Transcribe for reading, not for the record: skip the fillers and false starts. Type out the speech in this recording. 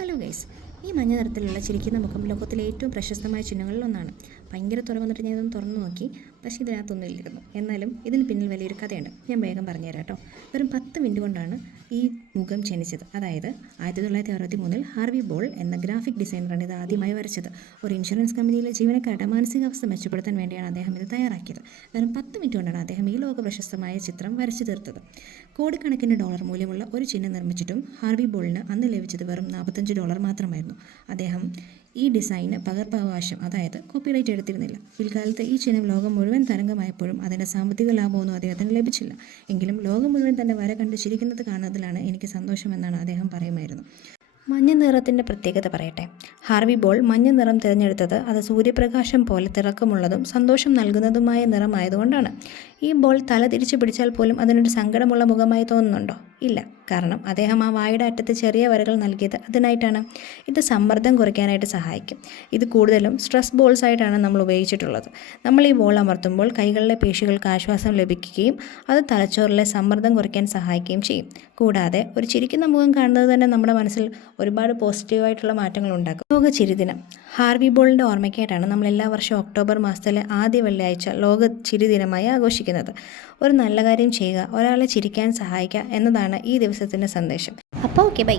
Hello guys, ഈ മഞ്ഞ നിറത്തിലുള്ള ചിരിക്കുന്ന മുഖം ലോകത്തിലെ ഏറ്റവും പ്രശസ്തമായ ചിഹ്നങ്ങളിലൊന്നാണ്. ഭയങ്കര തുറ വന്നിട്ട് ഞാൻ ഇതൊന്ന് തുറന്നു നോക്കി, പക്ഷേ ഇതിനകത്തൊന്നും ഇല്ലായിരുന്നു. എന്നാലും ഇതിന് പിന്നിൽ വലിയൊരു കഥയുണ്ട്. ഞാൻ വേഗം പറഞ്ഞുതരാം കേട്ടോ. വെറും 10 മിനിറ്റ് കൊണ്ടാണ് ഈ മുഖം ജനിച്ചത്. അതായത് 1963 ഹാർവി ബോൾ എന്ന ഗ്രാഫിക് ഡിസൈനറാണ് ഇത് ആദ്യമായി വരച്ചത്. ഒരു ഇൻഷുറൻസ് കമ്പനിയിലെ ജീവനക്കാരുടെ മാനസികാവസ്ഥ മെച്ചപ്പെടുത്താൻ വേണ്ടിയാണ് അദ്ദേഹം ഇത് തയ്യാറാക്കിയത്. വെറും 10 മിനിറ്റ് കൊണ്ടാണ് അദ്ദേഹം ഈ ലോക പ്രശസ്തമായ ചിത്രം വരച്ചു തീർത്തത്. കോടിക്കണക്കിന് ഡോളർ മൂല്യമുള്ള ഒരു ചിഹ്നം നിർമ്മിച്ചിട്ടും ഹാർവി ബോളിന് അന്ന് ലഭിച്ചത് വെറും $45 മാത്രമായിരുന്നു. അദ്ദേഹം ഈ ഡിസൈന് പകർപ്പവകാശം, അതായത് കോപ്പിറൈറ്റ് എടുത്തിരുന്നില്ല. പിൽക്കാലത്ത് ഈ ചിഹ്നം ലോകം മുഴുവൻ തരംഗമായപ്പോഴും അതിൻ്റെ സാമ്പത്തിക ലാഭമൊന്നും അദ്ദേഹത്തിന് ലഭിച്ചില്ല. എങ്കിലും ലോകം മുഴുവൻ തന്നെ വര കണ്ട് ചിരിക്കുന്നത് കാണുന്നതിലാണ് എനിക്ക് സന്തോഷമെന്നാണ് അദ്ദേഹം പറയുമായിരുന്നു. മഞ്ഞ നിറത്തിൻ്റെ പ്രത്യേകത പറയട്ടെ. ഹാർവി ബോൾ മഞ്ഞ നിറം തിരഞ്ഞെടുത്തത് അത് സൂര്യപ്രകാശം പോലെ തിളക്കമുള്ളതും സന്തോഷം നൽകുന്നതുമായ നിറമായതുകൊണ്ടാണ്. ഈ ബോൾ തല തിരിച്ചു പിടിച്ചാൽ പോലും അതിനൊരു സങ്കടമുള്ള മുഖമായി തോന്നുന്നുണ്ടോ? ഇല്ല. കാരണം അദ്ദേഹം ആ വായുടെ അറ്റത്ത് ചെറിയ വരകൾ നൽകിയത് അതിനായിട്ടാണ്. ഇത് സമ്മർദ്ദം കുറയ്ക്കാനായിട്ട് സഹായിക്കും. ഇത് കൂടുതലും സ്ട്രെസ് ബോൾസ് ആയിട്ടാണ് നമ്മൾ ഉപയോഗിച്ചിട്ടുള്ളത്. നമ്മൾ ഈ ബോൾ അമർത്തുമ്പോൾ കൈകളിലെ പേശികൾക്ക് ആശ്വാസം ലഭിക്കുകയും അത് തലച്ചോറിലെ സമ്മർദ്ദം കുറയ്ക്കാൻ സഹായിക്കുകയും ചെയ്യും. കൂടാതെ ഒരു ചിരിക്കുന്ന മുഖം കാണുന്നത് തന്നെ നമ്മുടെ മനസ്സിൽ ഒരുപാട് പോസിറ്റീവായിട്ടുള്ള മാറ്റങ്ങൾ ഉണ്ടാക്കും. ലോക ചിരിദിനം ഹാർവി ബോളിൻ്റെ ഓർമ്മയ്ക്കായിട്ടാണ് നമ്മൾ എല്ലാ വർഷവും ഒക്ടോബർ മാസത്തിലെ ആദ്യ വെള്ളിയാഴ്ച ലോക ചിരിദിനമായി ആഘോഷിക്കുന്നത്. ഒരു നല്ല കാര്യം ചെയ്യുക, ഒരാളെ ചിരിക്കാൻ സഹായിക്കുക എന്നതാണ് ഈ ദിവസത്തിൻ്റെ സന്ദേശം. അപ്പോൾ ഓക്കെ, ബൈ.